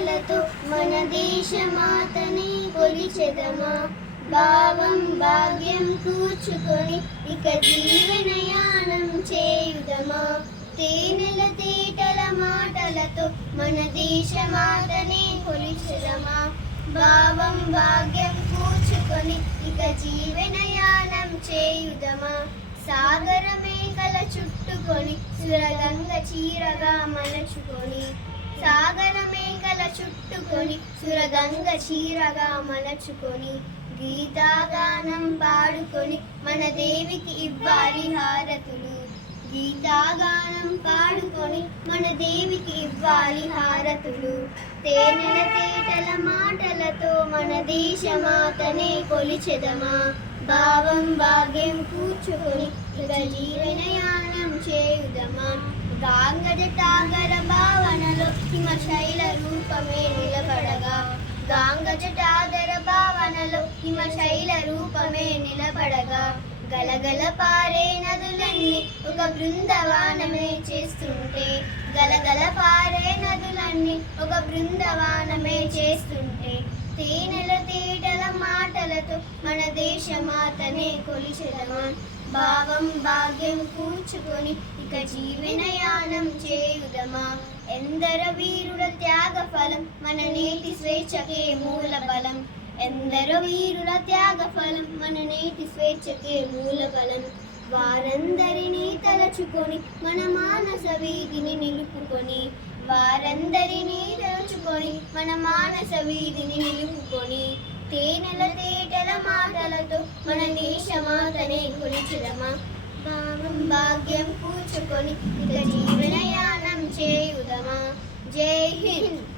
మాటలతో మన దేశమాతని కొలిచెదమా భావం భాగ్యం కూర్చుకొని ఇక జీవనయానం చేయుదమా? తేనెల తేటల మాటలతో మన దేశమాతని కొలిచెదమా భావం భాగ్యం కూర్చుకొని ఇక జీవనయానం చేయుదమా? సాగర మేకల చుట్టుకొని సురగంగ చీరగా మలచుకొని చుట్టుకొని సురగంగ చీరగా మలచుకొని గీతాగానం పాడుకొని మన దేవికి ఇవ్వాలి హారతులు. గీతాగానం పాడుకొని మన దేవికి ఇవ్వాలి హారతులు. తేనెల తేటల మాటలతో మన దేశమాతనే కొలిచెదమా? భావం భాగ్యం కూర్చుకొని ఇక జీవనయానం చేయుదమా? గాంగజటాగర భావనలో హిమశైల రూపమే నిలబడగా. గలగల పారే నదులన్నీ ఒక బృందవానమే చేస్తుంటే. గలగల పారే నదులన్నీ ఒక బృందవానమే చేస్తుంటే. తేనెల తేటల మాటలతో మన దేశమాతనే కొలిచెదమా. భావం భాగ్యం కూర్చుకొని ఇక జీవనయానం చేయుదమా ఎందర వీరుల త్యాగ ఫలం మన నేటి స్వేచ్ఛకే మూల బలం. ఎందర వీరుల త్యాగ ఫలం మన నేటి స్వేచ్ఛకే మూల బలం. వారందరినీ తలచుకొని మన మానస వీధిని నిలుపుకొని వారందరినీ తలుచుకొని మన మానస వీధిని నిలుపుకొని తేనెల తేటల మాటలతో మన దేశమాతనే కొలిచిదమా భావం భాగ్యం కూర్చుకొని ఇక జీవనయాన చేయుదమా జై హింద్.